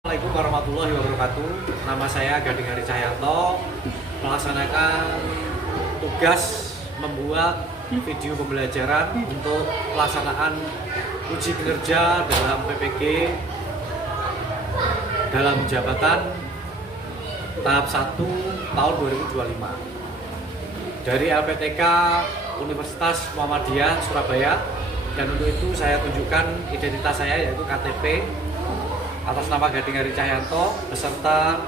Assalamualaikum warahmatullahi wabarakatuh. Nama saya Gading Hari Cahyanto, melaksanakan tugas membuat video pembelajaran untuk pelaksanaan uji kinerja dalam PPG dalam jabatan tahap 1 tahun 2025 dari LPTK Universitas Muhammadiyah Surabaya. Dan untuk itu saya tunjukkan identitas saya, yaitu KTP atas nama Gading Hari Cahyanto beserta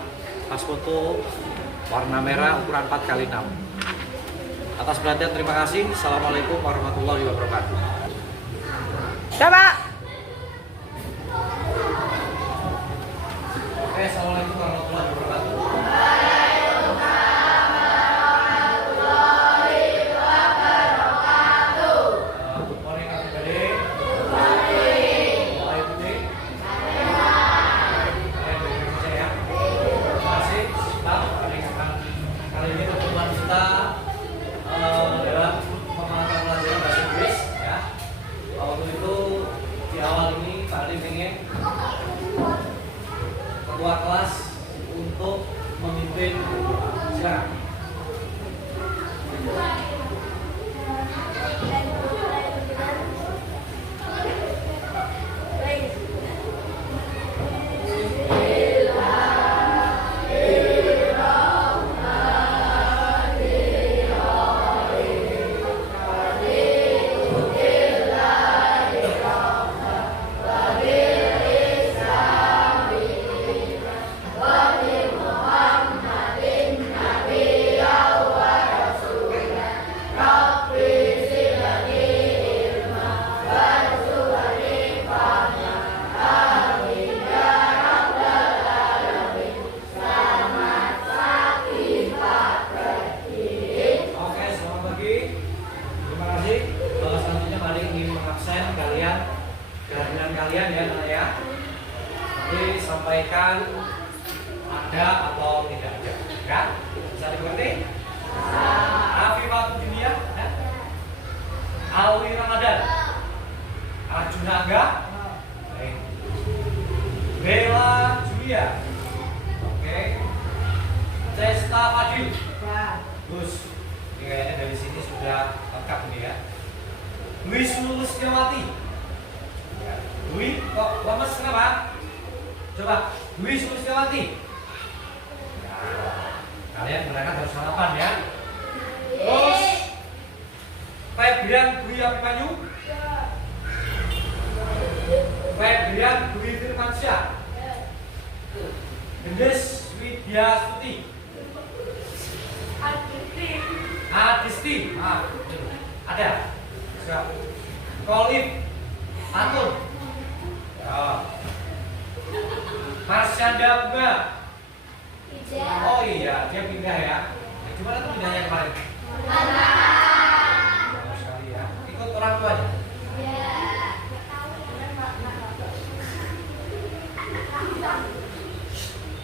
pas foto warna merah ukuran 4x6. Atas perhatian terima kasih. Assalamualaikum warahmatullahi wabarakatuh. Coba. Oke, assalamualaikum warahmatullahi wabarakatuh. Ketua kelas untuk memimpin. Silakan. Selanjutnya paling ingin mengabsen kehadiran kalian ya Nana ya. Nanti sampaikan ada atau tidak ada, ya? Bisa dimengerti? Afifatul Dunia, ya? Alwi Ramadan, Arjuna Angga, Bella Julia, oke, Cesta Fadil, Gus. Ini kayaknya dari sini sudah lengkap nih ya. Dwi Sulistiawati. Dwi, kok lemes kenapa? Coba, Dwi Sulistiawati. Ya, kalian berangkat harus sarapan ya. Terus, Febrian Dwi Abimanyu. Febrian Dwi Firmansyah. Gendes Widya Stuti. Adisti. Ada. Siap. Kolif Atun. Ya. Marsyanda Bunga. Oh iya, dia pindah ya. Gimana tuh pindahnya kemarin? Bagus sekali ya. Ikut orang tuanya.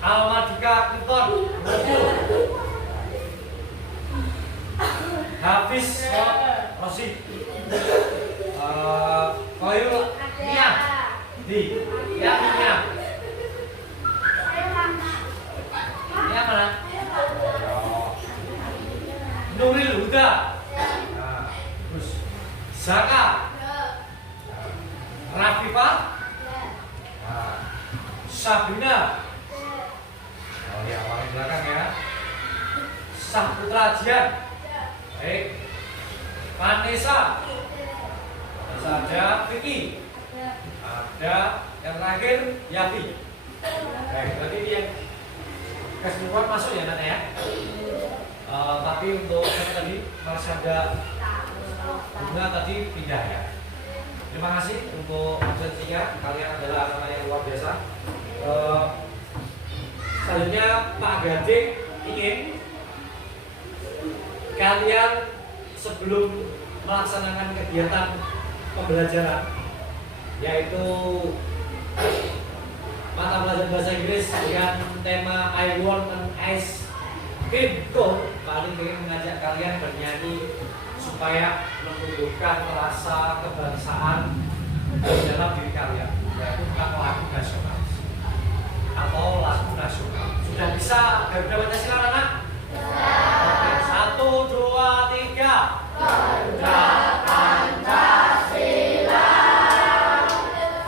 Almadika Clinton. Hafiz Rosi. Koyul Niam. Di Niam. Niam mana? Nuril Huda. Terus Zaka. Rafifah. Sabrina. Oh ya, paling belakang ya. Saputra Jian. Baik. Vanessa. Ada Vicky. Ada yang terakhir Yati. Baik, berarti ini yang keseluruhan masuk ya Nana ya. Tapi untuk yang tadi Marsyanda Bunga tadi pindah ya. Terima kasih untuk absensinya. Kalian adalah anak-anak yang luar biasa. Selanjutnya Pak Gading ingin kalian sebelum melaksanakan kegiatan pembelajaran, yaitu mata pelajaran bahasa Inggris dengan tema I Want an Ice Cream Cone, paling ingin mengajak kalian bernyanyi supaya menumbuhkan rasa kebangsaan di dalam diri kalian, yaitu lagu nasional. Garuda Pancasila anak? Oke, 1, 2, 3. Garuda Pancasila.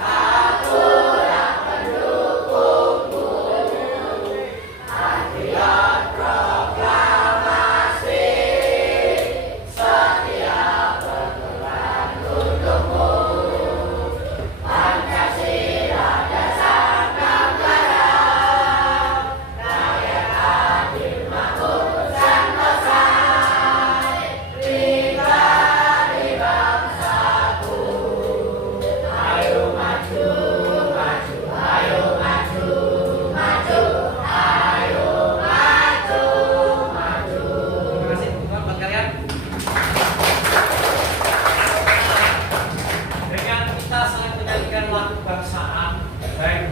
Aturan pendukung bumi. Hadiah proklamasi. Setiap berperan untukmu. Pancasila dasar negara. Rakyat adil makmur selesai. Pribadi bangsaku. Ayo maju, maju, ayo maju, maju, ayo maju, maju. Terima kasih teman-teman buat kalian. Dengan kita saling menyanyikan lagu kebangsaan, baik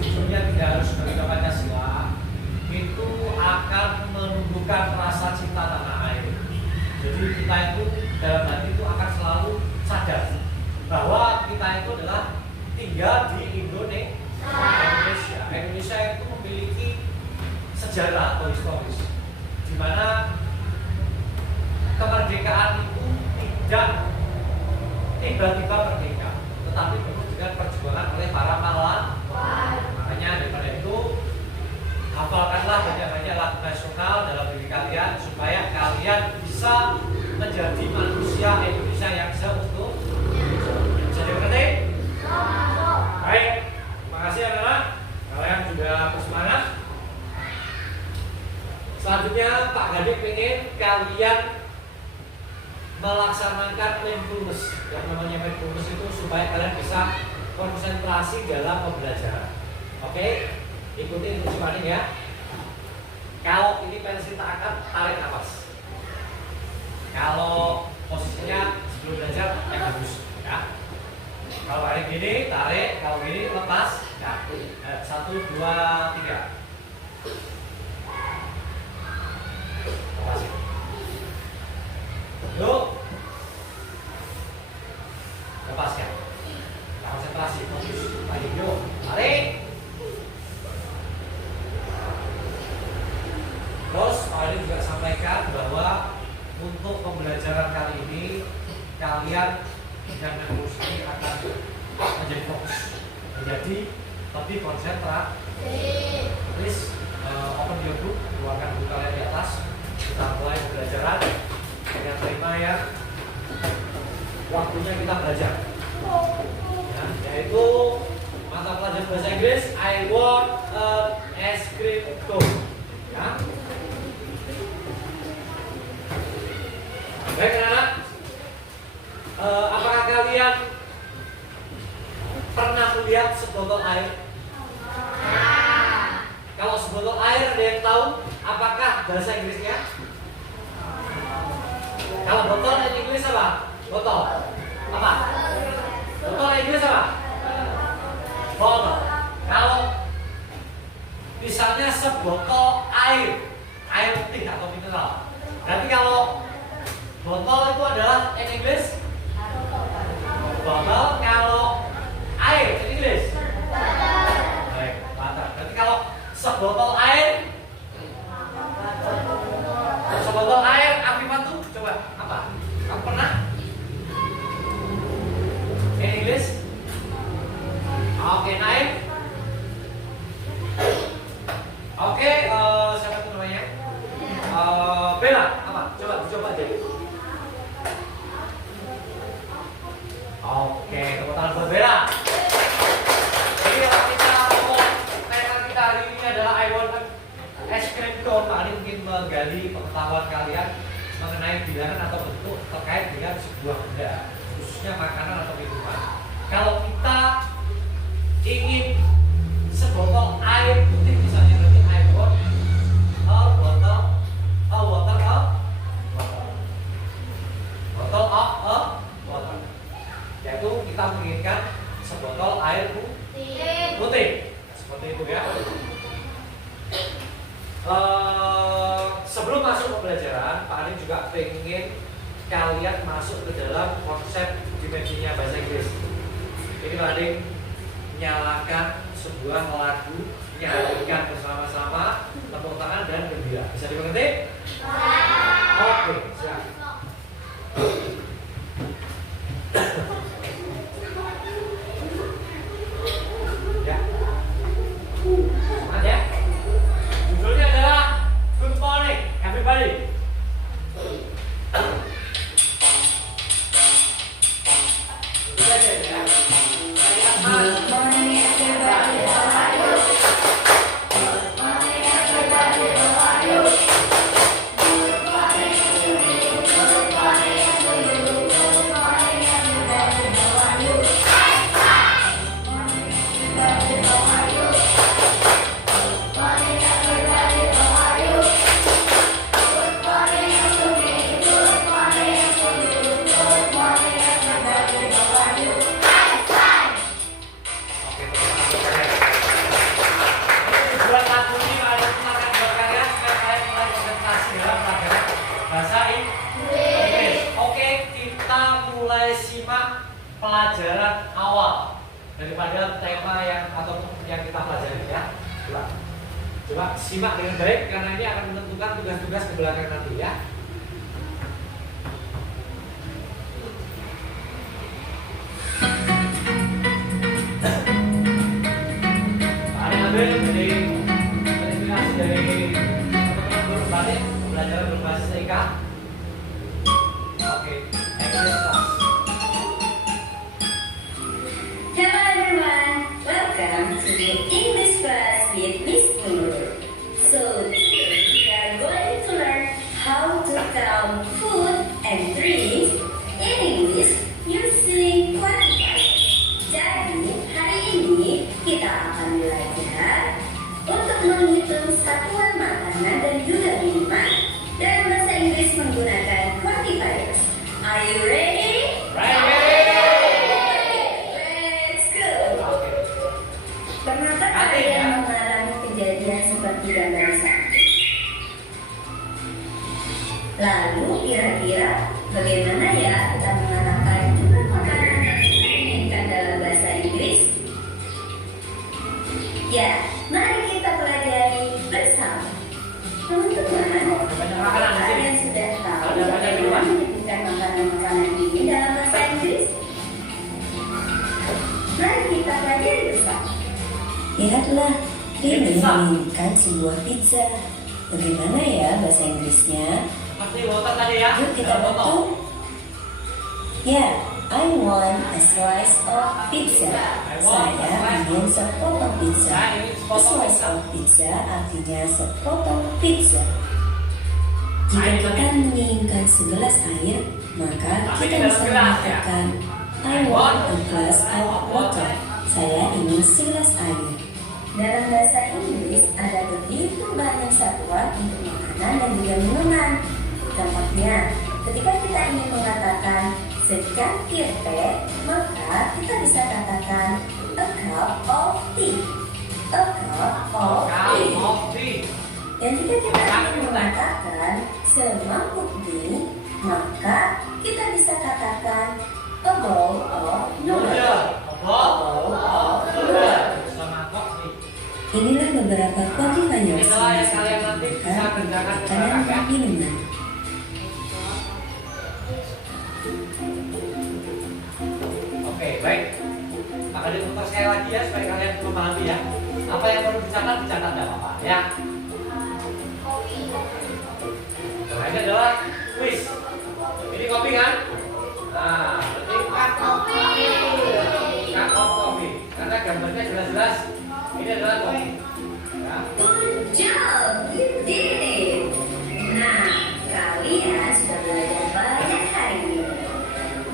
judulnya tidak harus Garuda Pancasila, itu akan menumbuhkan rasa cinta tanah air. Jadi kita itu dalam hati itu akan selalu sadar bahwa kita itu adalah tinggal di Indonesia. Indonesia itu memiliki sejarah atau historis, di mana kemerdekaan itu tidak tiba-tiba merdeka, tetapi penuh dengan perjuangan oleh para pahlawan. Makanya daripada itu, hafalkanlah banyak-banyak lagu nasional dalam diri kalian supaya kalian bisa menjadi manusia Indonesia yang seutuh. Bisa dimengerti? Baik, terima kasih anak-anak. Kalian sudah bersemangat. Selanjutnya Pak Gading ingin kalian melaksanakan mindfulness. Yang namanya mindfulness itu supaya kalian bisa konsentrasi dalam pembelajaran. Oke, ikuti instruksi Pak Gading ya. Kalau ini pensil tak akan tarik nafas. Kalau posisinya sebelum belajar yang bagus ya. Kalau tarik gini, tarik. Kalau gini, lepas. Ya. 1, 2, 3. Lepasin. Yuk. Lepaskan. Konsentrasi, fokus. Lagi, yuk. Tarik. Terus, Pak Adi juga sampaikan bahwa untuk pembelajaran kali ini kalian jangan ini akan menjadi fokus, menjadi lebih konsentrasi. Please open your book, keluarkan buku kalian di atas. Kita mulai pembelajaran dengan tema yang waktunya kita belajar, ya, yaitu mata pelajaran bahasa Inggris I want an ice cream cone. Ya. Baik anak-anak, apakah kalian pernah melihat sebotol air? Kalau sebotol air ada yang tahu apakah bahasa Inggrisnya? Kalau botol in Inggris apa? Botol apa? Botol in Inggris apa? Botol. Kalau misalnya sebotol air putih atau mineral, berarti kalau botol itu adalah in English botol, kalau air in English baik, water. Berarti kalau sebotol air akibat tuh coba apa? Kamu pernah in English? Oke, naik. Oke, siapa tuh namanya? Bella, apa? Coba aja. Oke, tepuk tangan buat Bella. Jadi kalau kita tema kita hari ini adalah I want ice cream cone. Pak Adi mungkin menggali pengetahuan kalian mengenai bilangan atau bentuk terkait dengan sebuah benda, khususnya makanan atau minuman. Kalau kita ingin sebotol air putih misalnya, berarti I want a water of water. Yaitu kita menginginkan sebotol air putih. Seperti itu ya. Sebelum masuk pembelajaran, Pak Adi juga ingin kalian masuk ke dalam konsep dimensinya bahasa Inggris. Ini Pak Adi nyalakan sebuah lagu, nyanyikan bersama-sama, tepuk tangan Bisa dimengerti? Oke, siap. Ya. Semangat ya. Judulnya adalah Good morning, everybody. Bahasa Inggris. Oke, kita mulai simak pelajaran awal daripada tema yang kita pelajari ya. Coba simak dengan baik karena ini akan menentukan tugas-tugas ke belakang nanti ya. Ada ambil dari inspirasi dari teman-teman guru balik belajar berbasis TK. Oke, English class. Hello everyone, welcome to the English class with Miss Nur. So today we are going to learn how to count food and drinks in English using quantifiers. Jadi hari ini kita akan belajar untuk menghitung satuan makanan dan juga minuman dalam bahasa Inggris menggunakan quantifiers. Are you ready? Let's go. Pernahkah kalian mengalami kejadian seperti gambar satu? Lalu kira-kira bagaimana ya kita mengatakan jumlah makanan yang kita inginkan dalam bahasa Inggris? Ya, mari kita pelajari bersama. Teman-teman, apakah kalian sudah tahu bagaimana menyebutkan makanan-makanan ini dalam bahasa Inggris? Mari kita pelajari bersama. Lihatlah, dia menginginkan sebuah pizza. Bagaimana ya bahasa Inggrisnya? Pasti water tadi ya. Yuk kita bentuk. Ya, I want a slice of pizza. Saya ingin sepotong pizza. A slice of pizza artinya sepotong pizza. Jika kita menginginkan segelas air, maka kita bisa mengatakan I want a glass of water. Saya ingin segelas air. Dalam bahasa Inggris ada begitu banyak satuan untuk makanan dan juga minuman. Contohnya, ketika kita ingin mengatakan secangkir teh, maka kita bisa katakan a cup of tea. A cup of tea. Dan jika kita ingin mengatakan semangkuk mie, maka kita bisa katakan a bowl of noodles. Inilah beberapa quantifiers yang bisa digunakan untuk makanan dan minuman. Oke, baik. Akan diputar sekali lagi ya supaya kalian memahami ya. Apa yang perlu dicatat tidak apa-apa ya. Nah, ini adalah quiz. Ini kopi kan? Nah, berarti cup of coffee. Karena gambarnya jelas-jelas ini adalah kopi. Ya. Good job, you did it. Nah, kalian sudah belajar banyak hari ini.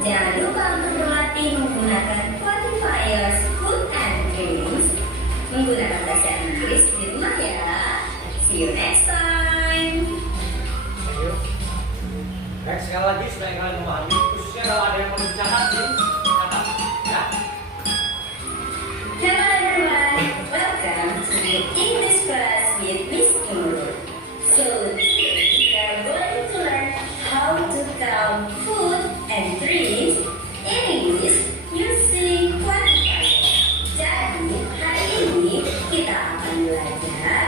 Jangan lupa untuk berlatih menggunakan quantifiers food and drinks menggunakan bahasa Inggris di rumah ya. See you next time. Thank you. Baik, sekali lagi supaya kalian memahami, khususnya kalau ada yang mau dicatat nih, catat ya. Hello everyone, welcome to the English class with Miss Nur. So today we are going to learn how to count food and drinks in English using quantifiers. Jadi hari ini kita akan belajar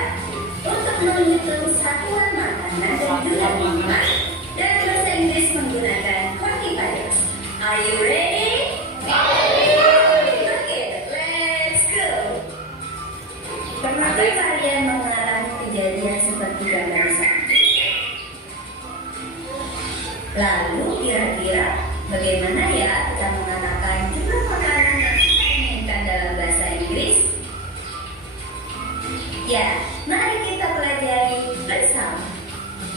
untuk menghitung satuan makanan dan juga minuman. Dalam bahasa Inggris menggunakan quantifiers. Are you ready? Okay, let's go. Pernahkah kalian mengalami kejadian seperti gambar satu? Lalu kira-kira bagaimana ya kita mengatakan jumlah makanan yang kita inginkan dalam bahasa Inggris? Ya, mari kita pelajari bersama.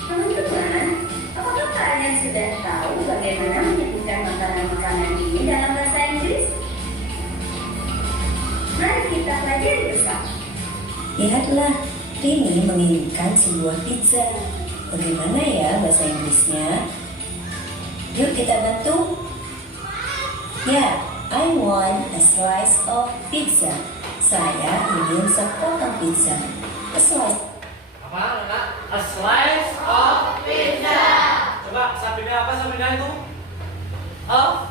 Teman-teman, apakah kalian sudah tahu bagaimana menyebutkan makanan-makanan ini dalam bahasa Inggris? Mari kita pelajari bersama. Lihatlah, Rini menginginkan sebuah pizza. Bagaimana ya bahasa Inggrisnya? Yuk kita bantu. Ya, I want a slice of pizza. Saya ingin sepotong pizza. A slice. Apa, anak? A slice of pizza. Coba Sabrina, apa Sabrina itu? A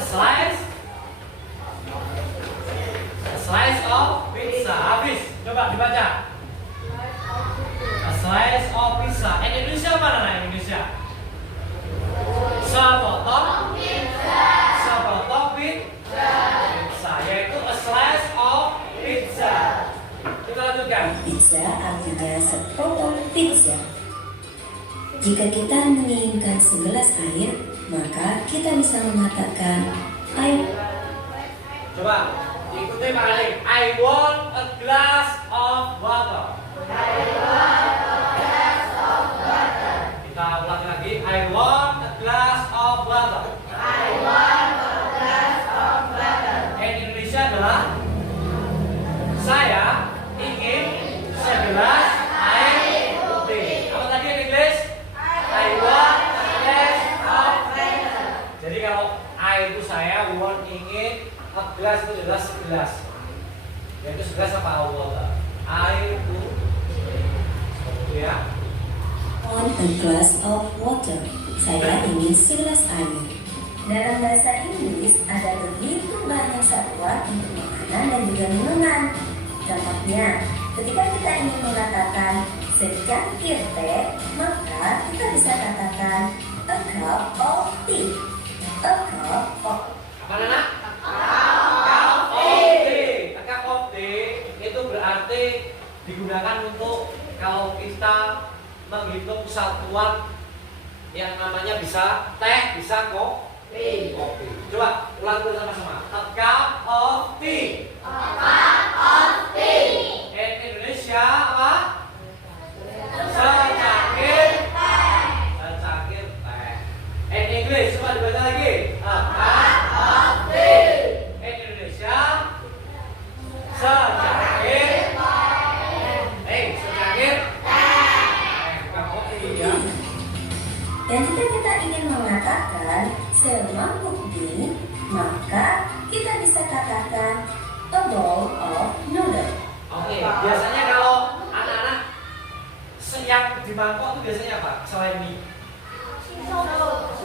slice. A slice of pizza. Habis. Coba dibaca. A slice of pizza. Indonesia mana anak Indonesia? Sepotong pizza. Sepotong pizza. Yaitu a slice of pizza. Kita lanjutkan. Pizza artinya sepotong pizza. Jika kita menginginkan segelas air, maka kita bisa mengatakan Coba ikuti Pak Alik. I want a glass of water. Kita ulangi lagi. I want a glass of water. In Indonesia adalah saya ingin segelas air putih. Apa tadi in Inggris? I want a glass of water. Jadi kalau I itu saya, want ingin, a glass itu jelas segelas. Yaitu segelas apa water? Air itu seperti ya. want a glass of water. Saya ingin segelas air. Dalam bahasa Inggris ada begitu banyak satuan untuk makanan dan juga minuman. Contohnya, ketika kita ingin mengatakan secangkir teh, maka kita bisa katakan a cup of tea. A cup of Apa Nana? Cup of tea. A cup of tea itu berarti digunakan untuk kalau kita menghitung satuan yang namanya bisa teh, bisa kopi. Coba ulang dulu sama-sama. A cup of tea. In Indonesia apa? Secangkir teh. Secangkir teh. In English coba dibaca lagi. A cup of tea. In Indonesia secangkir secangkir bukan kopi ya. Dan jika kita ingin mengatakan semangkuk mie, maka kita bisa katakan a bowl of noodle. Oke, biasanya kalau anak-anak yang di mangkok itu biasanya apa? Selain mie?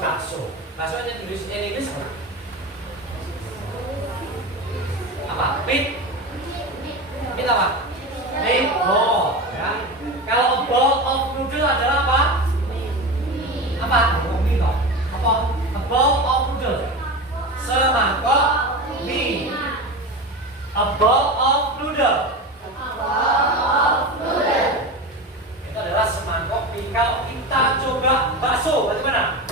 Bakso. Bakso ini Inggris apa? Apa? Pit? Pit apa? Meatball. Ya. Kalau a bowl of noodle adalah apa? Apa? Mie toh. Apa? A bowl of noodle. Semangkok mie. A bowl of noodle. Itu adalah semangkok mie. Kalau kita coba bakso, bagaimana?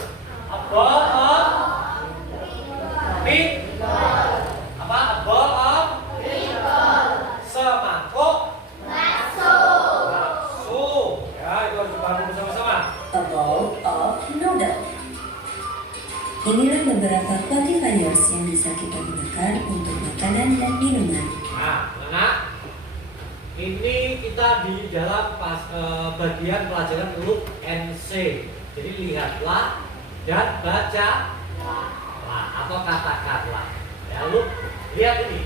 A bowl of meat. Apa? A bowl of semangkok bakso. Ya, itu harus dibangun bersama-sama. A bowl of noodle. Inilah beberapa quantifiers yang bisa kita gunakan untuk makanan dan minuman. Nah, anak, ini kita di dalam bagian pelajaran huruf NC. Jadi lihatlah dan baca atau katakanlah. Ya, lu lihat ini.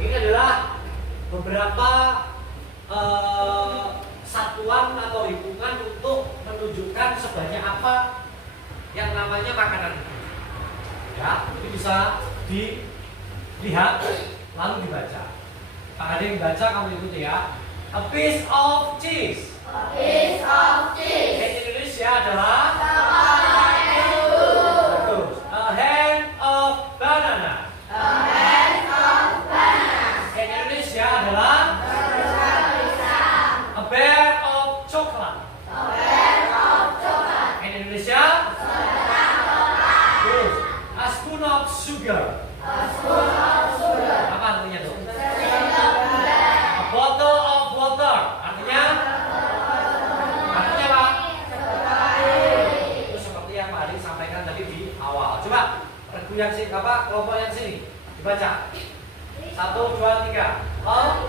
Ini adalah beberapa satuan atau hitungan untuk menunjukkan sebanyak apa yang namanya makanan. Ya, ini bisa dilihat lalu dibaca. Pak Ade baca, kamu ikuti ya. A piece of cheese. In Indonesia adalah bagus. A hand of banana. In Indonesia adalah a bear of chocolate. In Indonesia good. A spoon of sugar. Apa artinya tuh? A bottle of water. Artinya apa? Itu seperti yang Pak Adi sampaikan tadi di awal. Coba regu yang sini, kelompok yang sini dibaca. 1, 2, 3. Oh.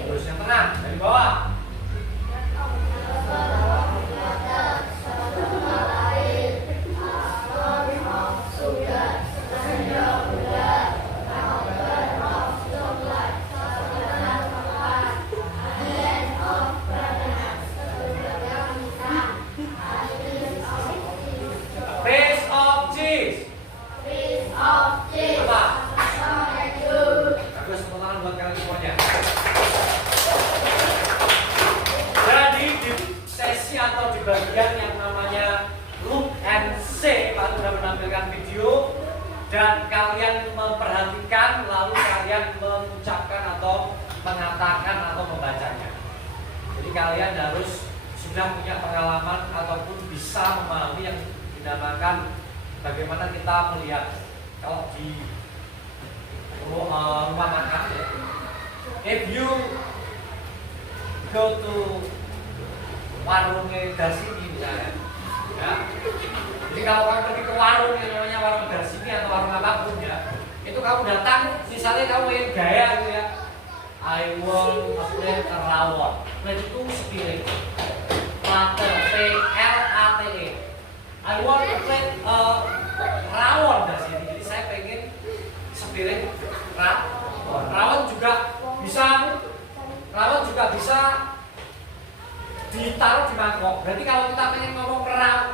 Terus yang tengah dari bawah. Piece of cheese. Apa? Bagus, tepuk tangan buat kalian semuanya. Jadi di sesi atau di bagian yang namanya look and see, Pak sudah menampilkan video dan kalian memperhatikan lalu kalian mengucapkan atau mengatakan atau membacanya. Jadi kalian harus sudah punya pengalaman ataupun bisa memahami yang dinamakan bagaimana kita melihat kalau di rumah makan ya. If you go to warungnya Dasini misalnya ya. Jadi kalau kamu pergi ke warung yang namanya warung Dasini atau warung apapun ya, itu kamu datang misalnya kamu ingin gaya gitu ya, I want a plate rawon. Plate itu sepiring. Plate Plate. I want a plate rawon dari sini. Jadi saya pengen sepiring rawon. Rawon juga bisa ditaruh di mangkok. Berarti kalau kita pengen ngomong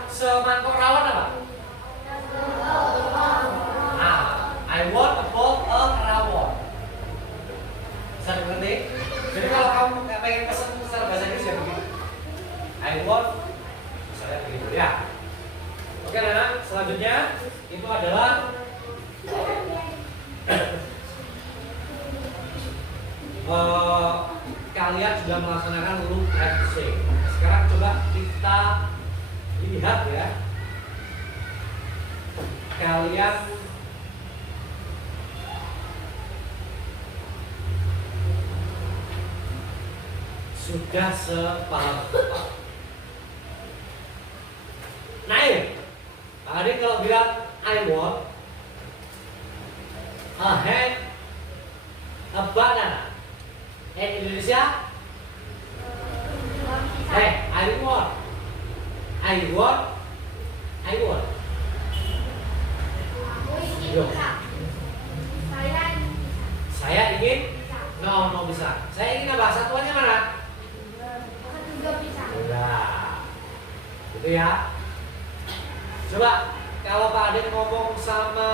semangkok rawon apa? I want a bowl of rawon. Bisa dimengerti? Jadi kalau kamu nggak pengen pesen secara bahasa Inggris ya begini. I want, misalnya begitu ya. Oke anak, selanjutnya itu adalah kalian sudah melaksanakan look and see. Sekarang coba kita lihat ya. Kalian sudah sepaham. Nah ya, Pak Adi kalau bilang I want a hand, a banana. In Indonesia, I want. Yo. Saya ingin, no bisa. Saya ingin apa? Satuannya mana? Nah, gitu ya. Coba kalau Pak Adi ngomong sama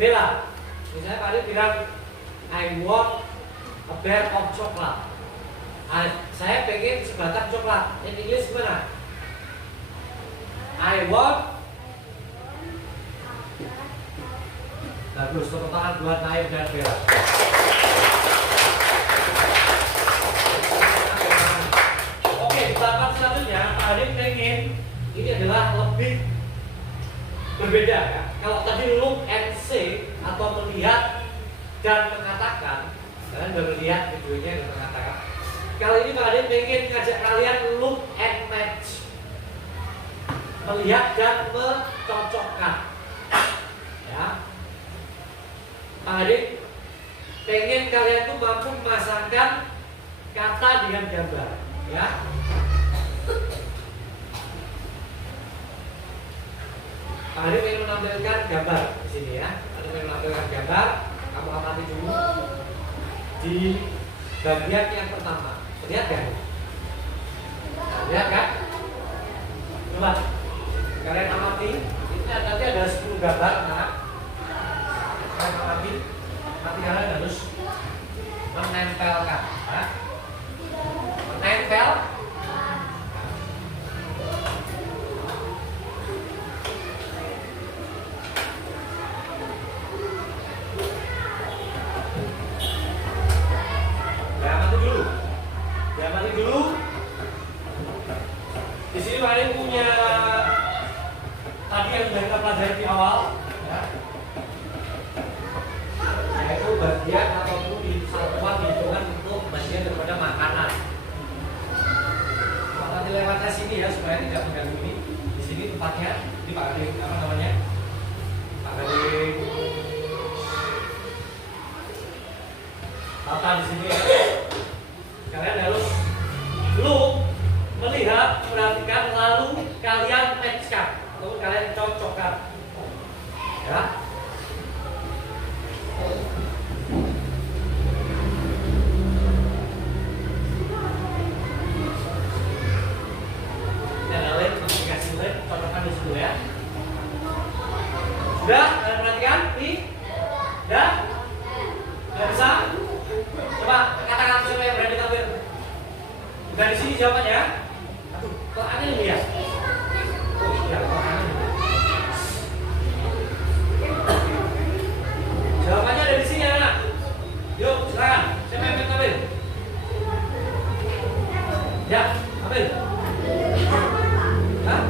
Bella, misalnya Pak Adi bilang I want a bar of coklat. Saya pengen sebatang coklat. In English gimana? I want. Bagus, tepuk tangan buat Naim dan Bella. Oke, di tahapan selanjutnya Pak Adi pengen ini adalah lebih berbeda ya. Kalau tadi look and see atau melihat dan mengatakan, kalian udah melihat videonya dan mengatakan. Kali ini Pak Adi pengen ngajak kalian look and match, melihat dan mencocokkan. Ya, Pak Adi pengen kalian tuh mampu memasangkan kata dengan gambar. Ya. Pak Hari ingin menampilkan gambar di sini ya. Anda ingin menampilkan gambar, kamu amati dulu di bagian yang pertama. Lihat kan? Lihat kan? Coba kalian amati. Ini nanti ada 10 gambar, nah. Kalian amati. Nanti kalian harus menempelkan, ya. Menempel. Diamati dulu. Di sini kalian punya tadi yang sudah kita pelajari di awal, ya. Yaitu bagian ataupun di satuan hitungan untuk bagian daripada makanan. Kalau nanti lewatnya sini ya supaya tidak mengganggu ini. Di sini tempatnya, ini Pak Gading, apa namanya? Pak Gading. Tata di sini. Kalian harus dulu melihat, perhatikan, lalu kalian matchkan atau kalian cocokkan, ya. Dan lain aplikasi lain cocokkan di situ ya. Sudah kalian perhatikan nih, dah, nggak bisa. Coba katakan siapa yang berani tampil. Bukan di sini jawabannya. Aduh, kok aneh ini ya? Oh iya, kok aneh. Jawabannya ada di sini anak. Yuk, silakan. Siapa yang berani tampil? Ya, tampil. Hah?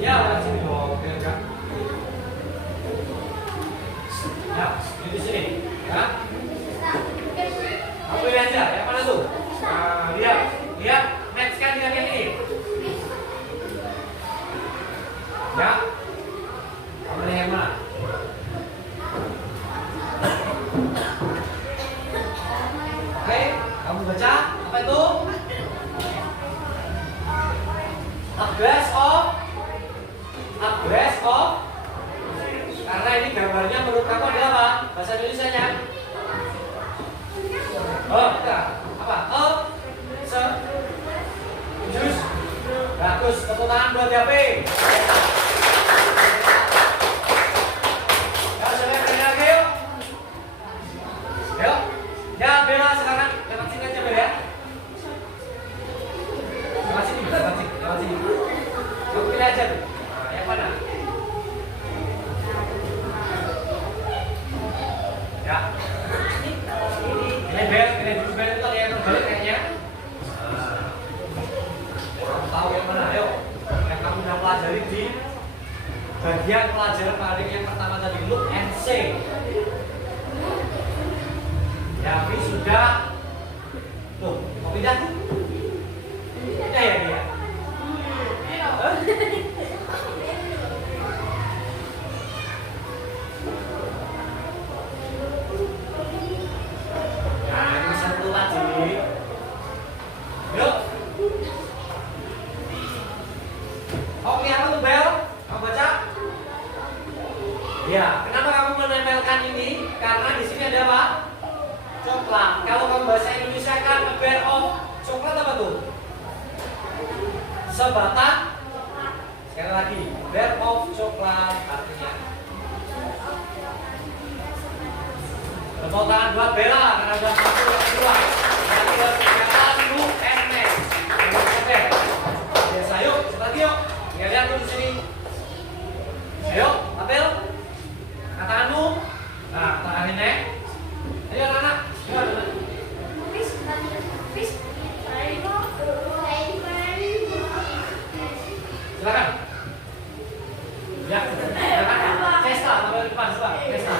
Ya, lewat sini dong. Oke, enggak. Ya, di sini. Ya. Kamu pilih aja, yang mana tuh? Nah, lihat, matchkan dengan yang ini. Ya, kamu pilih yang mana? Oke, kamu baca apa itu? A glass of. Karena ini gambarnya menurut kamu adalah apa? Bahasa Indonesianya? Oh, enggak. Apa? Jus. Bagus, tepuk tangan buat Yapi. Ya, siapa yang berani lagi yuk? Yuk. Ya, Bella sekarang lewat sini aja Bella ya. Lewat sini, lewat sini. Kamu pilih aja tuh. Nah, yang mana? Ya. Ini bel itu yang terbalik kayaknya. Kamu tahu yang mana? Ayo. Yang kamu udah pelajari di bagian pelajaran paling yang pertama tadi, look and say. Ya, ini sudah. Tuh, mau pindah? Pindah ya dia. Ya, kenapa kamu menempelkan ini? Karena di sini ada apa? Coklat. Kalau kamu bahasa Indonesia kan a bar of coklat apa tuh? Sebatang. Sekali lagi, bar of coklat artinya. Tepuk tangan buat Bella karena sudah masuk ke kedua. Nanti buat kegiatan lu and oke. Biasa yuk, lagi yuk. Tinggal lihat tuh di sini. Ayo, tampil. Katakanmu. Nah, tangan ini. Ayo anak-anak. Silakan. Ya, silakan. Cesta, tampil di depan, coba. Cesta.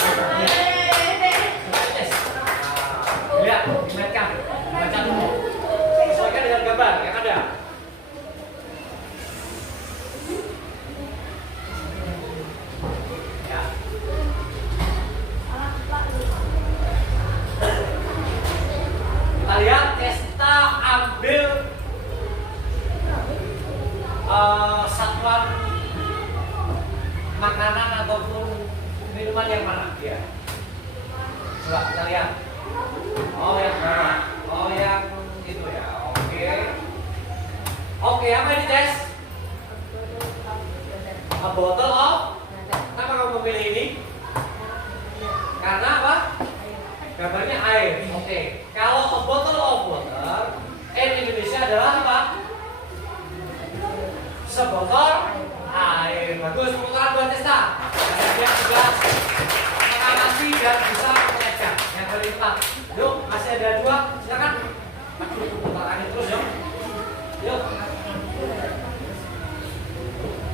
Lihat, diingatkan. minuman yang mana? Ya. Coba kita lihat. Oh yang mana? Oh yang itu ya. Oke. Oke, apa ini Tes? A bottle of. Kenapa kamu memilih ini? Karena apa? Gambarnya air. Oke. Kalau a bottle of water in Indonesia adalah apa? Sebotol air. Bagus, pemutaran buat Testa. Karena dia juga mengamati dan bisa mengecek. Yang kelima. Yuk, masih ada 2. Silakan. Aduh, pemutarannya terus yuk. Yuk.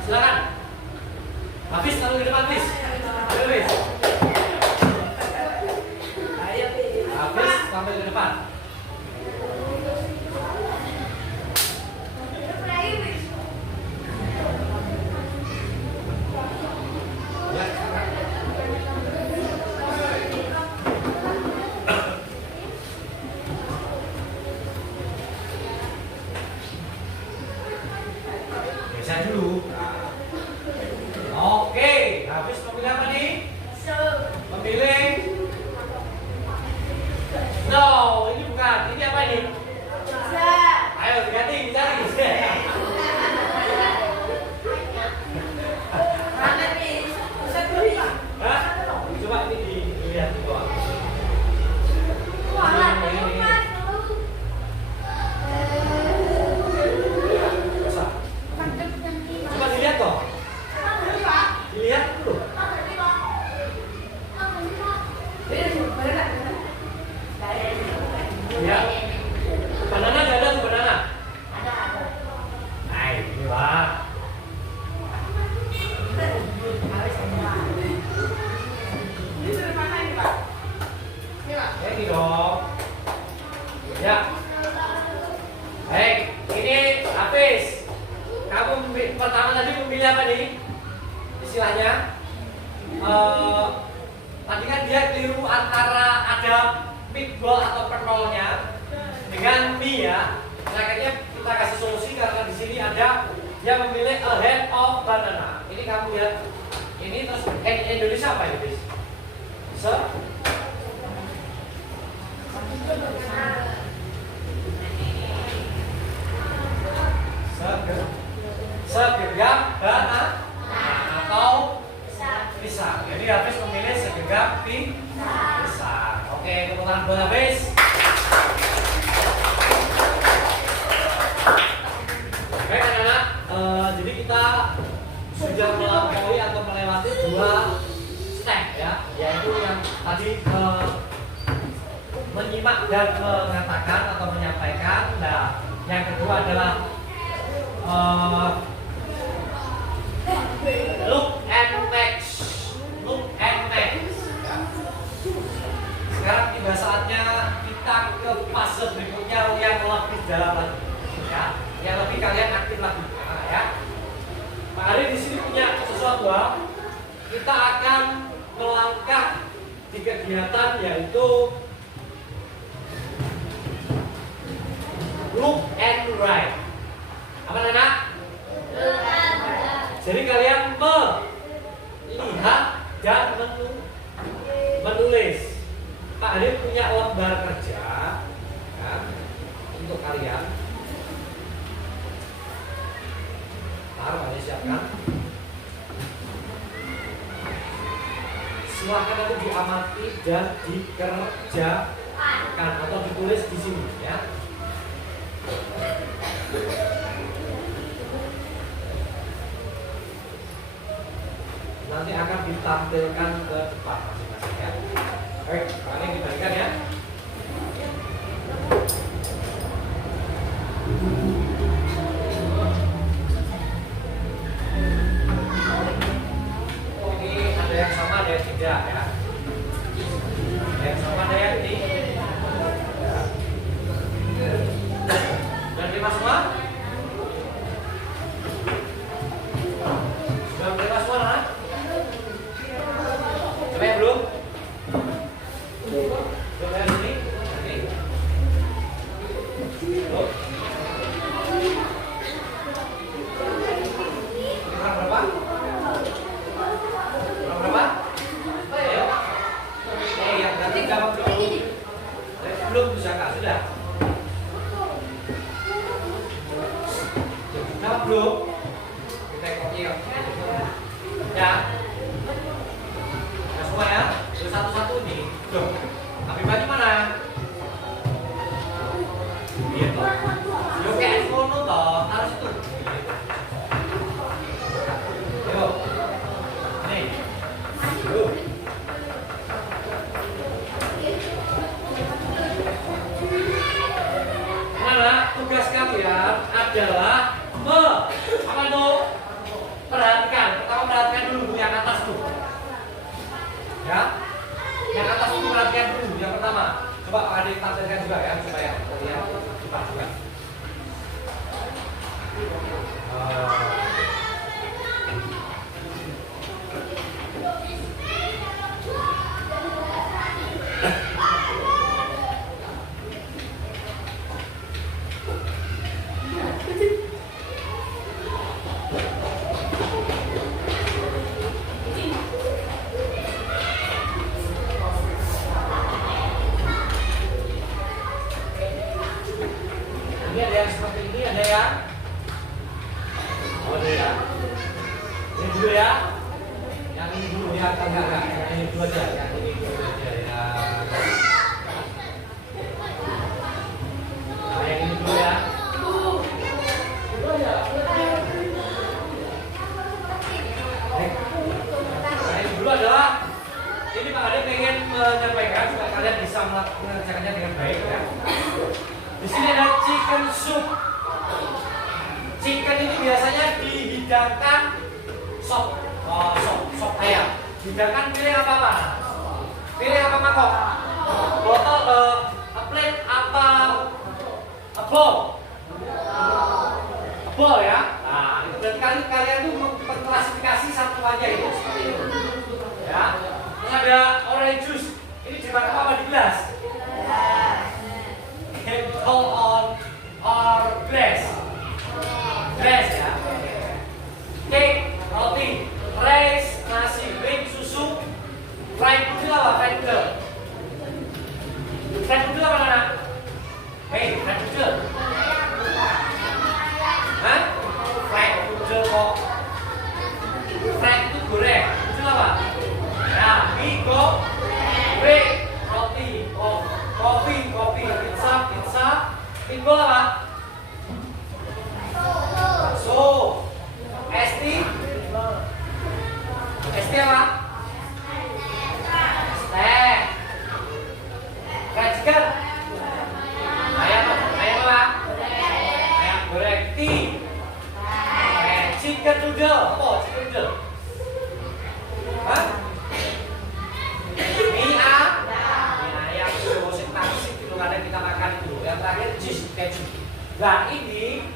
Silakan. Habis taruh di depan, please. Ayo, please. Habis sampai ke depan. Bisa dulu. Oke, habis memilih apa nih? Memilih. No, ini bukan. Ini apa ini? Ayo diganti, dicari. Hah? Coba ini dilihat di bawah. Coba dilihat toh. Dilihat dulu. Ya. Banana nggak ada tuh banana. Nah, ini Pak. Ini dong. Ya. Baik, ini habis. Kamu pertama tadi memilih apa nih? Istilahnya. Tadi kan dia keliru antara ada meatball atau pentolnya dengan mie ya. Makanya kita kasih solusi karena di sini ada dia memilih a head of banana. Ini kamu lihat. Ini terus Indonesia apa ini, Bis? Segenggam banana atau pisang. Jadi habis memilih segenggam pisang. Oke, tepuk tangan buat habis. Baik anak-anak, jadi kita sudah melampaui atau melewati 2 step ya, yaitu yang tadi menyimak dan mengatakan atau menyampaikan. Nah, yang kedua adalah look and match. Look and match. Sekarang tiba saatnya kita ke fase berikutnya yang lebih dalam lagi, ya, yang lebih kalian aktif lagi. Nah, ya. Pak Ari di sini punya sesuatu. Kita akan melangkah di kegiatan yaitu look and write. Apa anak? Jadi kalian melihat dan menulis. Pak Ari punya lembar kerja ya, untuk kalian. Mari siapkan. Silakan nanti diamati dan dikerjakan atau ditulis di sini ya. Nanti akan ditampilkan ke depan masing-masing ya. Oke, kalian dibalikan ya. Oh, ini ada yang sama, ada yang tidak ya. Ada yang sama, ada yang tidak. Dan terima semua? Sudah terima semua, Nana? Coba yang belum? Coba yang sini. Ini. Loh. Ini kurang berapa? Kurang berapa? Nah, tugas kalian adalah apa tuh? Perhatikan. Pertama perhatikan dulu yang atas tuh. Ya. Yang atas itu perhatikan dulu. Yang pertama. Coba Pak Ade tampilkan juga ya supaya kalian cepat juga. Ini ada yang seperti ini, ada yang oh ada ya. Ini dulu ya. Yang ini dulu ya, enggak. Yang ini dulu aja, yang ini dulu aja ya. Nah, yang ini dulu ya. Nah, ini dulu adalah ini Pak Ade pengen menyampaikan supaya kalian bisa mengerjakannya dengan baik ya. Di sini ada chicken soup. Chicken ini biasanya dihidangkan sop ayam. Hidangkan pilih apa? Pilih apa mangkok? Botol, a plate apa? A bowl. A bowl ya. Nah, itu berarti kalian tuh mengklasifikasi satu aja itu seperti itu. Ya. Terus ada orange juice. Ini dimakan apa di gelas? Call on or glass ya. Cake, roti, rice, nasi, bean, susu, fried noodle apa? Fried noodle apa mana? Hey, fried noodle. Hah? Fried noodle kok. Fried itu goreng. Noodle apa? Nah, mie goreng, roti, kopi, pizza, pinball apa? Bakso, ST apa? Teh, fried chicken, ayam apa? Ayam goreng, chicken noodle, apa? Chicken noodle, hah? Mie ayam goreng nasi itu kadang kita makan itu. Yang terakhir cheese keju. Nah ini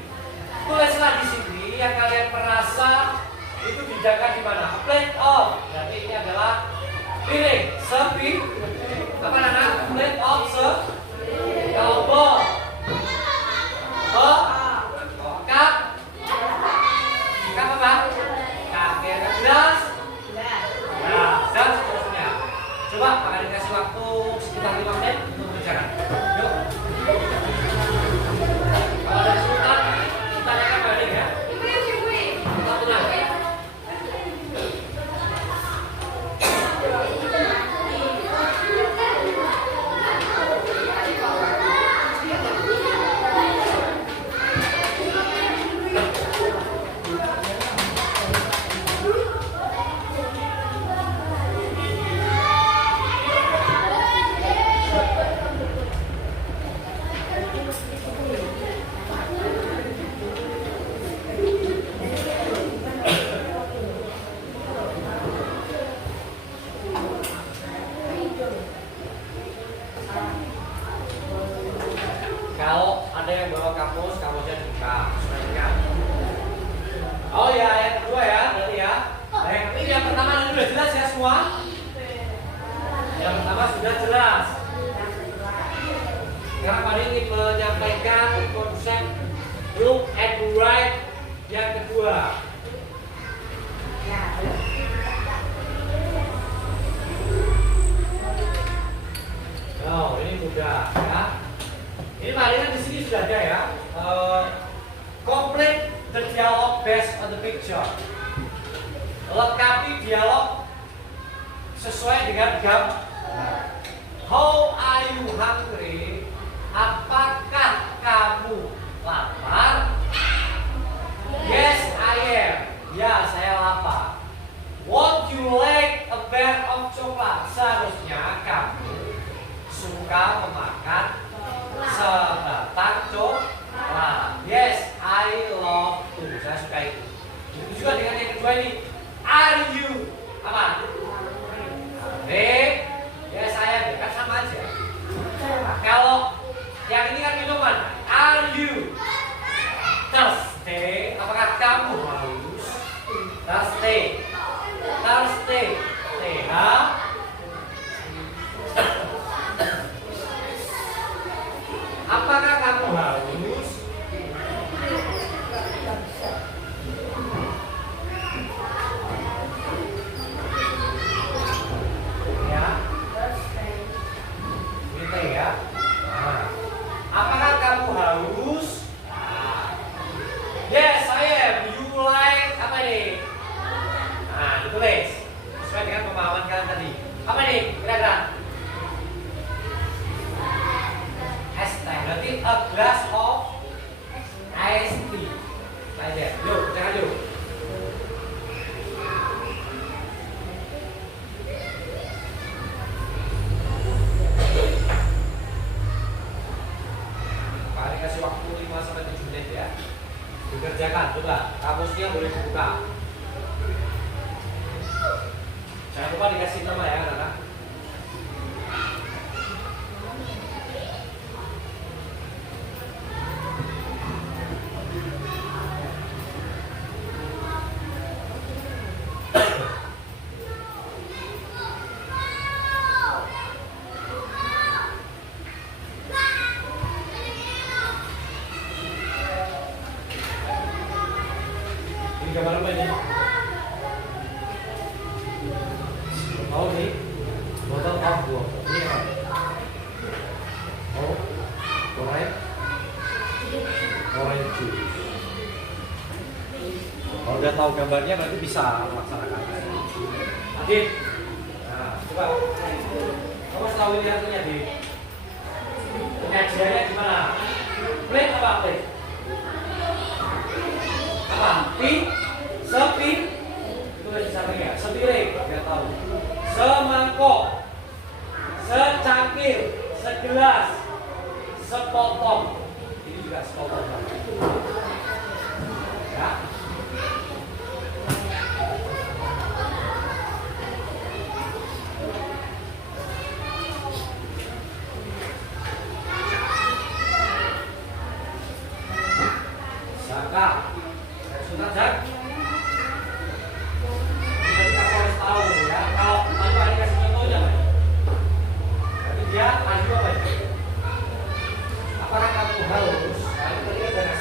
tulislah di sini yang kalian merasa itu dijaga di mana? Plate of. Berarti ini adalah piring, sepi. Apa namanya? Plate of kalau bowl, cup apa? Cup gelas. Nah, dan seterusnya. Coba akan dikasih waktu sekitar 5 menit untuk mengerjakan. Yuk. Kalau ada kesulitan, tanyakan balik ya. Kita tenang. Kalau ada yang bawa kamusnya dibuka. Oh ya, yang kedua ya, berarti ya. Ini yang pertama sudah jelas ya semua. Yang pertama sudah jelas. Sekarang Pak ingin menyampaikan konsep look and write yang kedua. Oh, ini mudah ya. Ini palingan di sini sudah ada ya. Complete the dialogue based on the picture. Lengkapi dialog sesuai dengan gambar. How are you hungry? Apakah kamu lapar? Yes, I am. Ya, saya lapar. Would you like a bed seharusnya kamu suka memakan sebatang coklat. Yes, I love to. Saya suka itu. Itu juga dengan yang kedua ini. Are you? Apa? Ya saya kan sama aja. Nah, kalau yang ini kan minuman. Are you thirsty? Apakah kamu haus? Thirsty. Thirsty. TH. Apakah kamu haus? Ya. Gitu ya. Nah. Apakah kamu haus? Yes, I am. You like apa nih? Nah, ditulis sesuai dengan pemahaman kalian tadi. Apa nih? Kira-kira? Es teh. Berarti a glass of ice tea. Aja. Yuk, jangan yuk. Paling kasih waktu 5 sampai 7 menit ya. Dikerjakan, coba. Kamusnya boleh dibuka. Jangan lupa dikasih nama ya, anak-anak. Ini gambar apa ini? Oh ini botol of water. Ini apa? Oh, orange juice. Kalau udah tahu gambarnya berarti bisa melaksanakan. Adit, nah coba kamu tahu ini artinya Adit. Penyajiannya gimana? Plate apa plate? Apa? Sepi? Itu udah sampingnya. Sepiring, biar tahu. Semangkok, secangkir, segelas, sepotong. Ini juga sepotong. Ya. Saka, sudah Jak. Jadi kamu harus tahu ya. Kalau tadi ada kasih contohnya, Pak. Tapi dia adu apa ya? Apakah kamu haus? Tadi udah kasih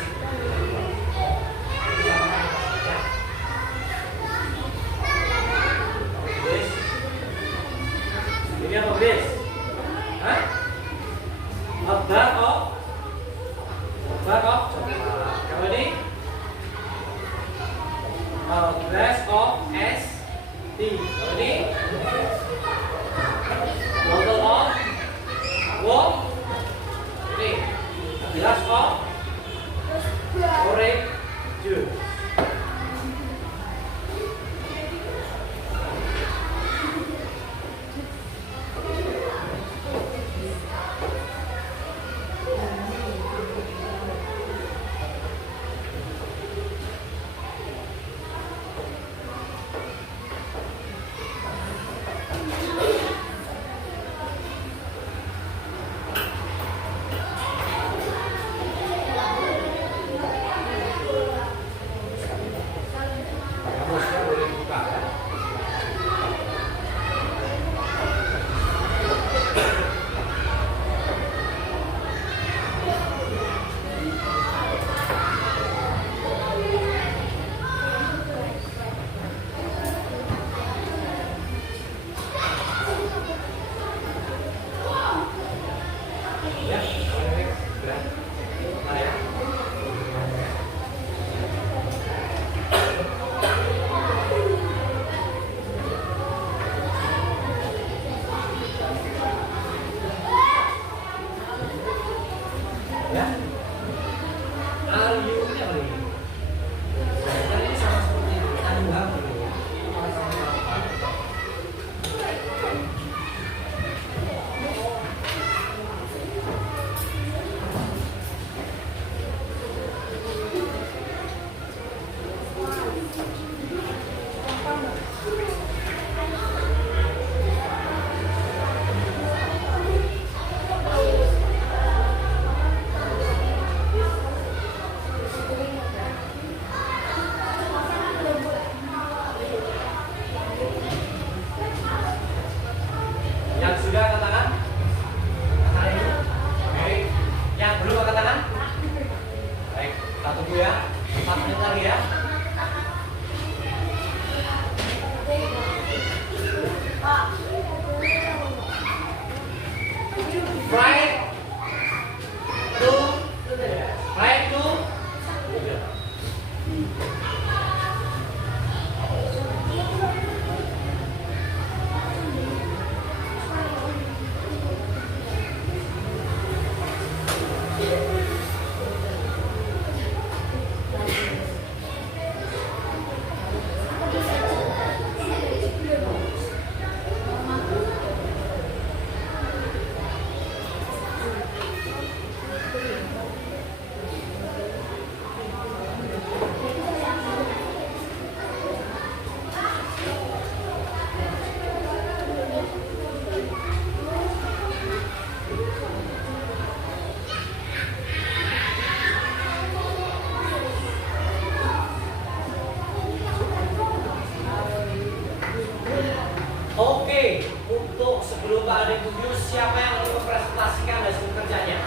Coba adik tunjuk siapa yang ingin mempresentasikan hasil kerjanya.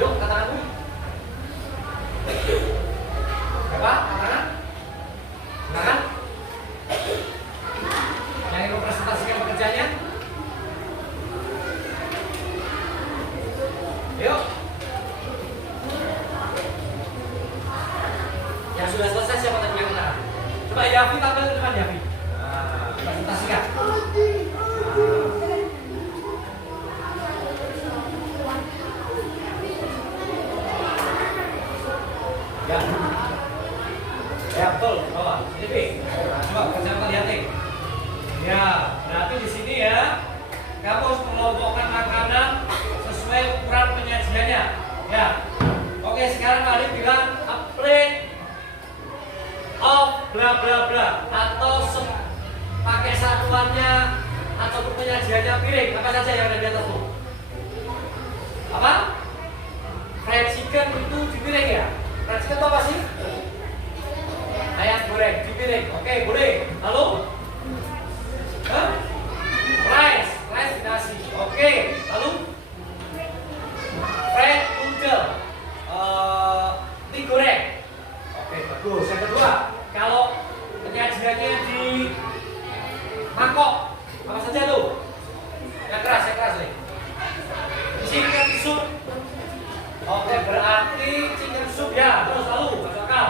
Yuk, katakan dulu. Siapa? Katakan. Katakan. Yang ingin mempresentasikan pekerjaannya. Yuk. Yang sudah selesai siapa tadi yang katakan? Coba Yafi tampil ke depan Yafi. Nah, presentasikan. Ya. Ya betul, bawah. Ini. Nah, coba kerjakan lihat nih. Ya, berarti di sini ya kamu harus mengelompokkan makanan sesuai ukuran penyajiannya. Ya. Oke, sekarang mari bilang a plate of bla bla bla atau pakai satuannya atau penyajiannya piring apa saja yang ada di atas tuh? Apa? Fried chicken itu di piring ya? Fried chicken itu apa sih? Ayam goreng di piring. Oke, boleh. Lalu? Hah? Rice di nasi. Oke, lalu? Fried noodle. Mie goreng. Oke, bagus. Yang kedua, kalau penyajiannya di mangkok, apa saja tuh? Yang keras nih. Chicken soup. Oke, berarti chicken soup ya. Terus lalu, masuk akal.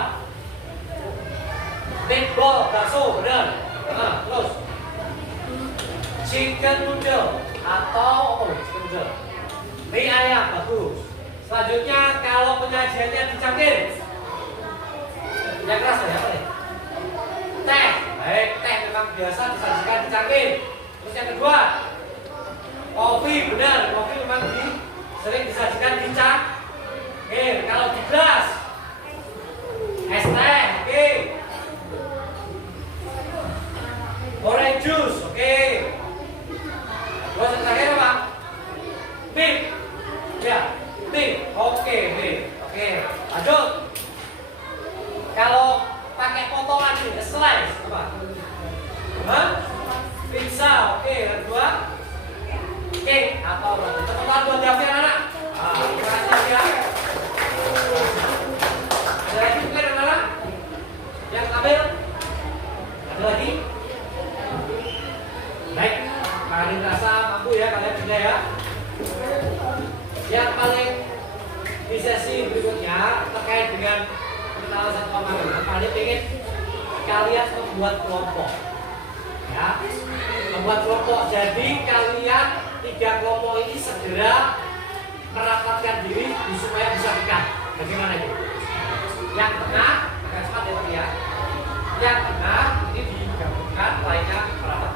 Meatball, bakso, benar. Nah, terus chicken noodle atau chicken noodle. Mie ayam, bagus. Selanjutnya, kalau penyajiannya dicangkir. Yang keras ya, apa nih? Teh. Baik, teh memang biasa disajikan dicangkir. Terus yang kedua, kopi, benar. Kopi memang sering disajikan dicangkir. Kalau di gelas, es teh, oke. Orange juice, oke. Terus yang terakhir apa? Mie. Ya, mie. Oke, mie. Oke, lanjut. Kalau pakai potongan ini, slice apa? Hah? Pizza, oke. Yang kedua, cake atau roti. Tepuk tangan buat Yafi anak. Terima kasih ya. Ada lagi mungkin anak? Yang ambil? Ada lagi? Baik, kalian rasa mampu ya kalian juga ya. Yang paling di sesi berikutnya terkait dengan salah satu amalan, kalian ingin kalian membuat kelompok, ya, membuat kelompok. Jadi kalian 3 kelompok ini segera merapatkan diri supaya bisa dekat. Bagaimana itu? Yang tengah agak cepat ya ya. Yang tengah ini digabungkan, lainnya merapat.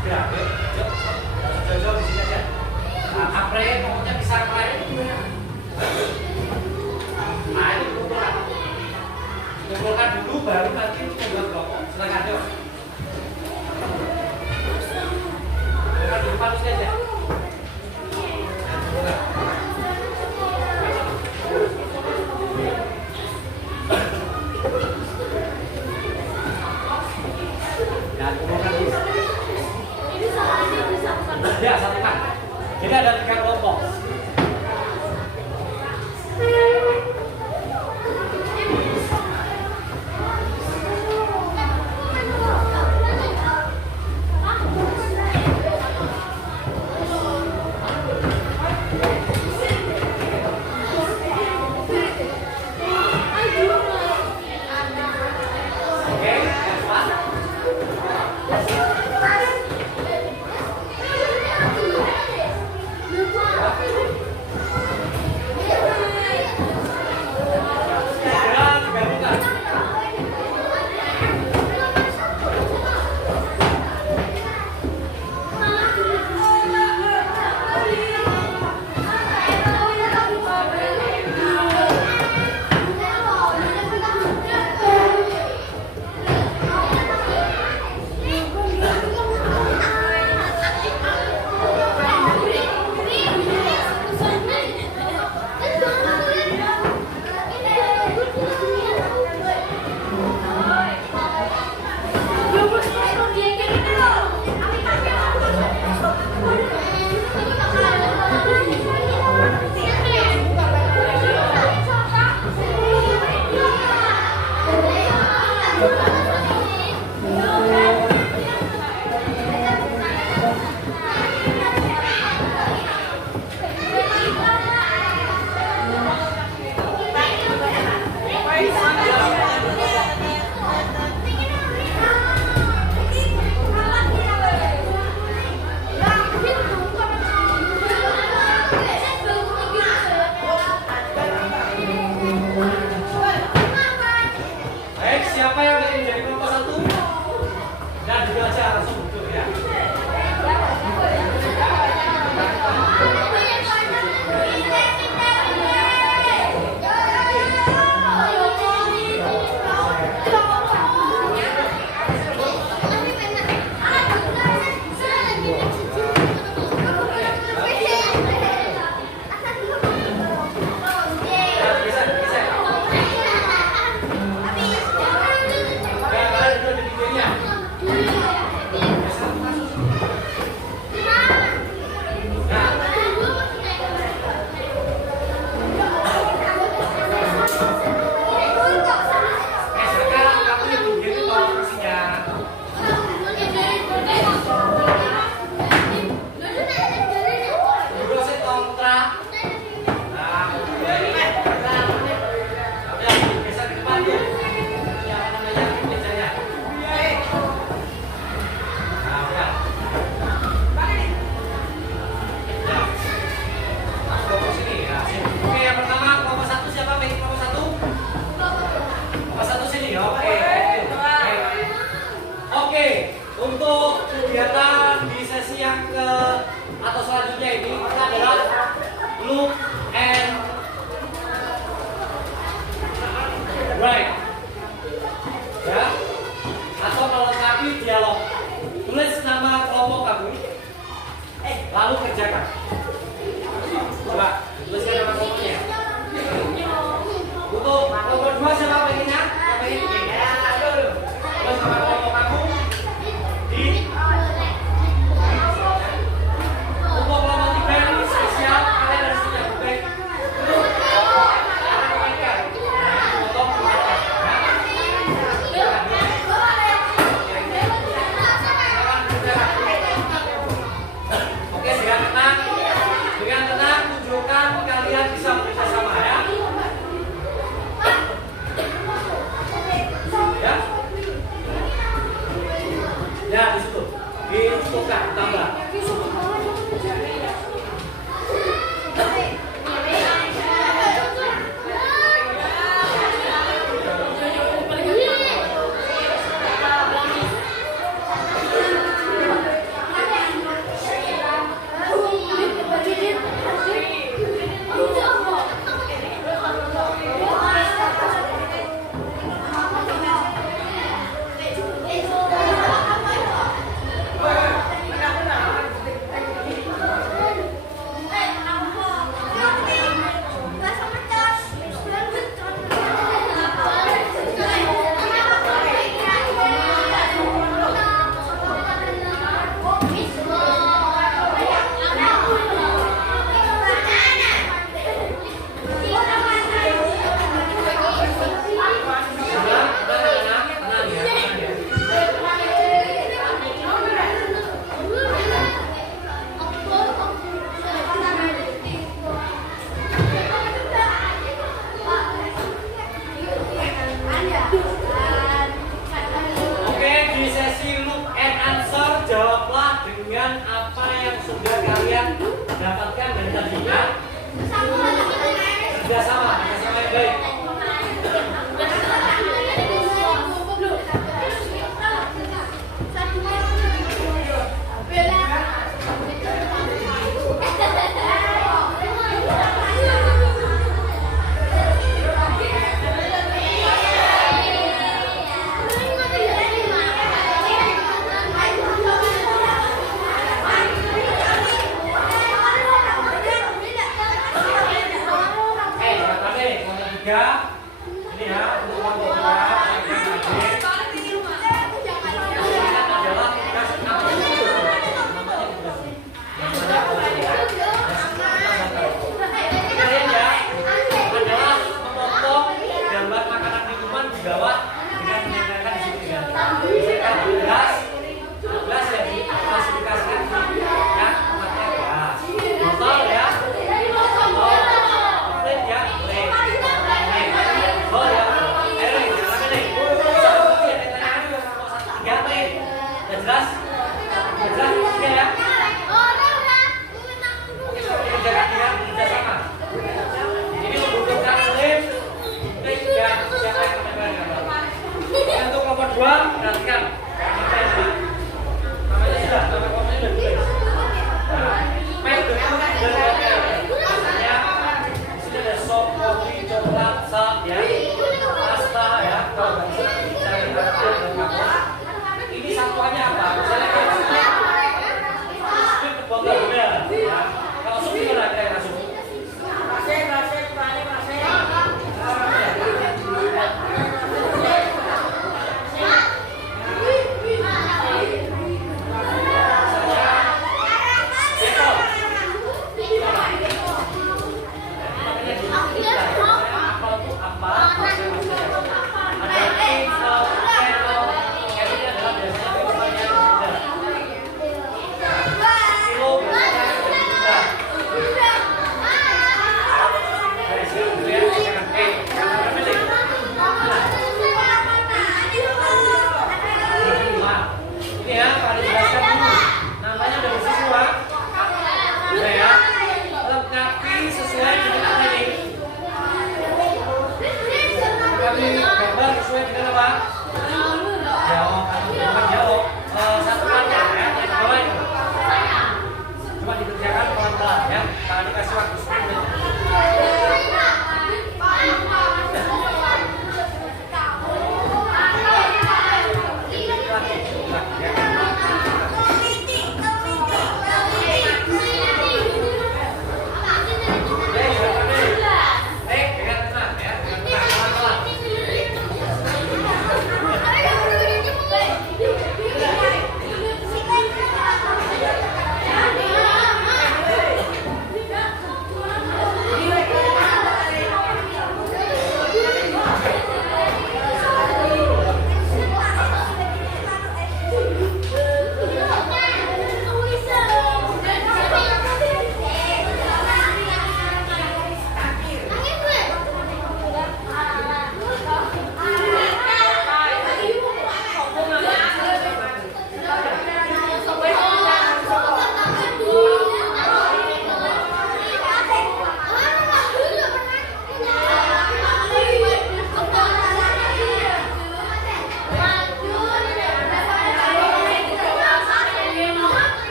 Segera, yuk, jauh-jauh di sini aja. Apre, pokoknya bisa kemarin. Nah ini kumpulkan dulu baru nanti membuat kelompok. Silakan yuk. Kumpulkan di depan sini aja. Dan kumpulkan dulu. Ya, satukan. Jadi ada 3 kelompok. atau selanjutnya ini adalah look and write. Ya. Atau melengkapi dialog. Tulis nama kelompok kamu. Lalu kerjakan. Coba tuliskan nama kelompoknya. Untuk kelompok 2 siapa pengennya? Siapa yang pengen? Terus nama kelompok kamu di. Untuk kelompok 3 ini spesial, kalian harus punya bukti. Oke, dengan tenang tunjukkan kalian bisa bekerja sama ya. Ya. Ya, di situ. Dicukupkan, tambah. Jawablah dengan apa yang sudah kalian dapatkan dari tadi ya. Kerjasama yang baik.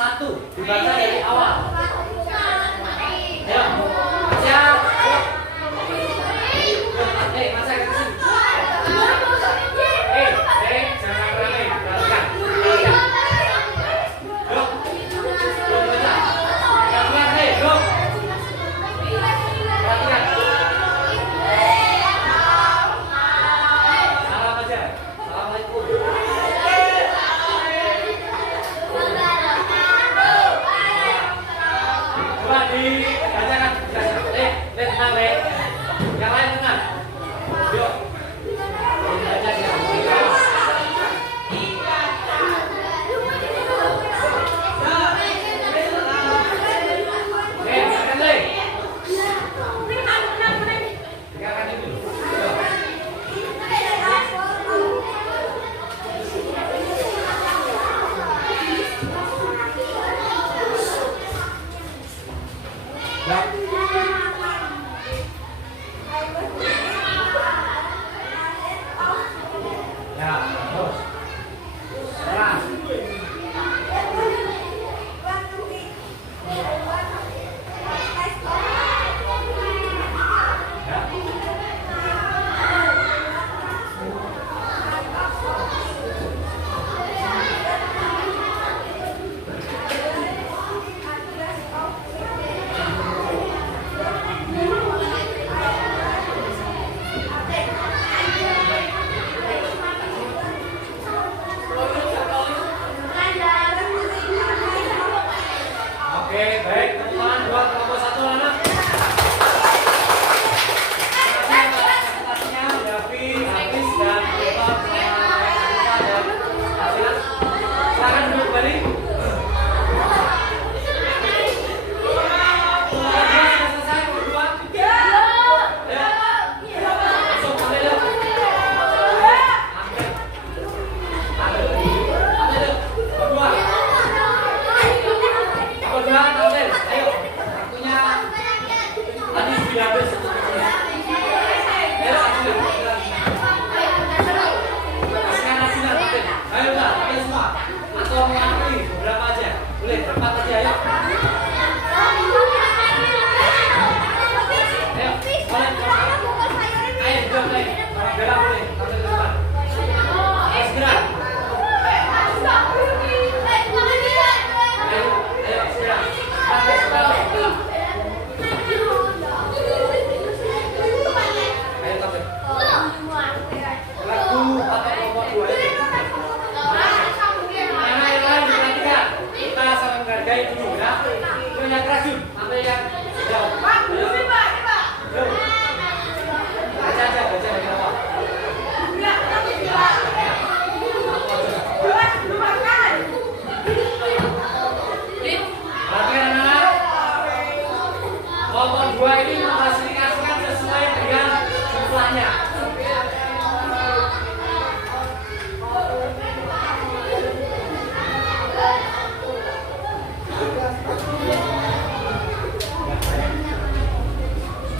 1 dibaca dari awal. Ayo, baca. Masa ke sini. Jangan rame. Perhatikan. Yuk. Yuk baca. Perhatikan, yuk. Perhatikan. Salam aja. Assalamualaikum. Coba dibacakan. Tenang, yang lain tenang. Yuk. Baca dia. Oke, baik, tepuk tangan buat kelompok 1 anak. Terima kasih atas presentasinya, Davi, Hafiz, dan Ustaz dan Hafiz. Silakan duduk kembali. Sudah selesai, berdua. Ya. Langsung ambil yuk. Ambil yuk. Berdua. Berdua, ambil. Ayo. Waktunya tadi sudah habis. Ayo, ambil. Kasihkan hasilnya, ambil. Ayo, udah, ambil semua. Atau mau ambil berapa aja? Boleh, 4 aja, ayo. Ayo, boleh. Ayo, udah, boleh. Gerak, boleh. Ambil ke depan. Ayo, segera. Ayo, ayo, segera. Ambil, segera. Ayo, ambil. Lagu atau kelompok 2 itu. Yang lain diperhatikan. Kita saling menghargai dulu ya. Itu yang kerajun, ambil yang jauh. Ayo. Yuk. Baca aja, baca dari awal. Perhatikan anak-anak. Kelompok 2 ini mengklasifikasikan sesuai dengan jumlahnya.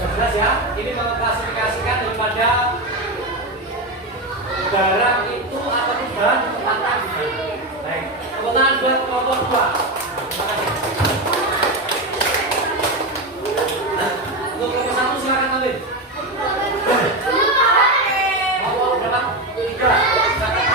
Sudah jelas ya? Ini mengklasifikasikan daripada barang itu ataupun bahan tempatan di mana. Baik, tepuk tangan buat kelompok 2. Terima kasih. Untuk kelompok 1 silakan ambil. Kelompok berapa? 3. Silakan.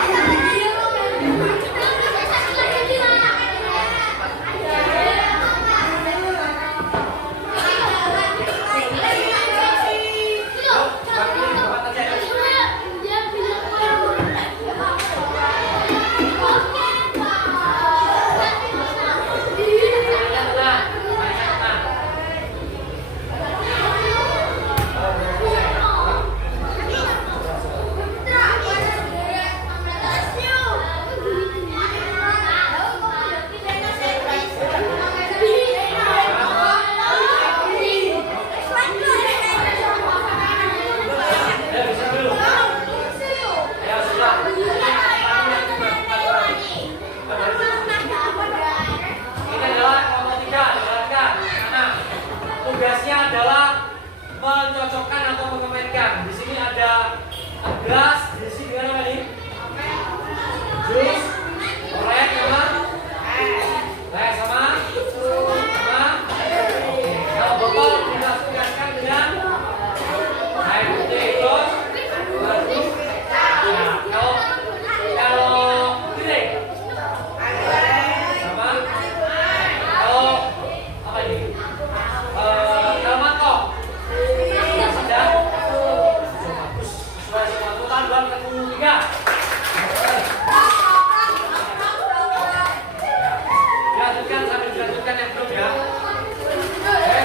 lanjutkan yang belum ya.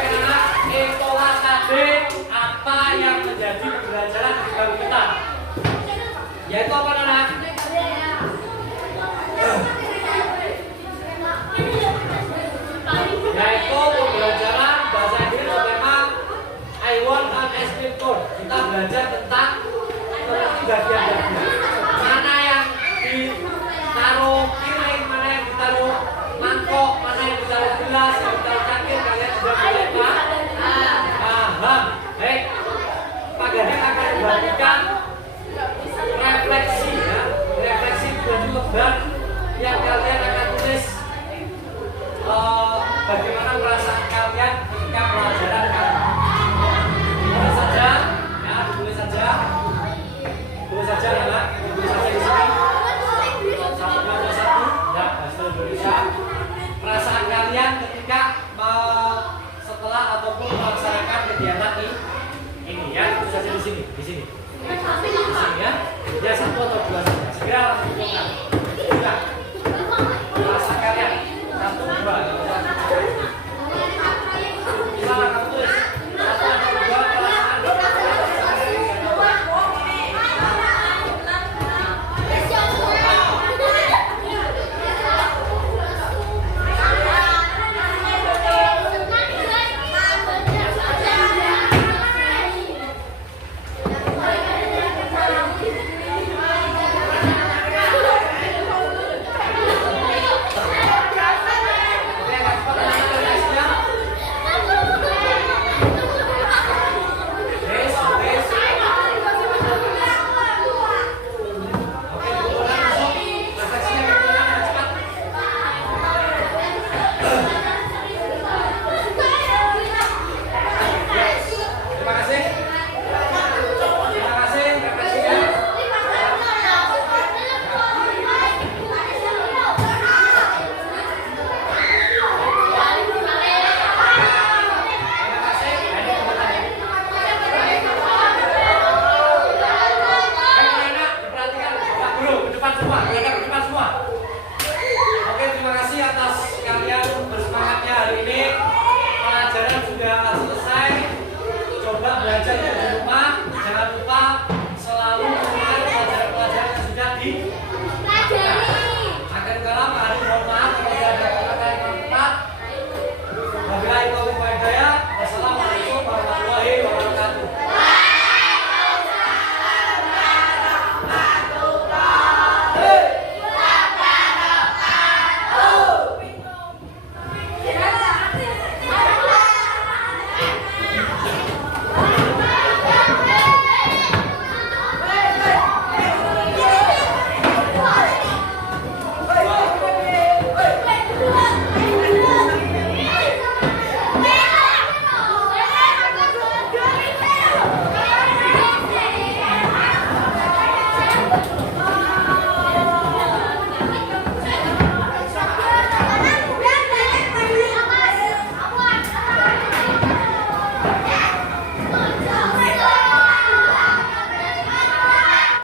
Anak, itulah tadi apa yang menjadi pembelajaran di baru kita. Yaitu apa anak? Yaitu pembelajaran bahasa Inggris bertema I want an ice cream cone. Kita belajar tentang bagian-bagian. Mana yang ditaruh piring, mana yang ditaruh mangkok, mana yang ditaruh gelas, yang ditaruh cangkir. Kalian sudah mulai paham? Baik. Pak Gading akan membagikan refleksi ya, refleksi baju lebaran yang kalian akan tulis bagaimana perasaan kalian ketika pelajaran kali. Tulis saja, ya, tulis saja ya, tulis saja di sini. Satu, ya, bahasa Indonesia. Perasaan kalian ketika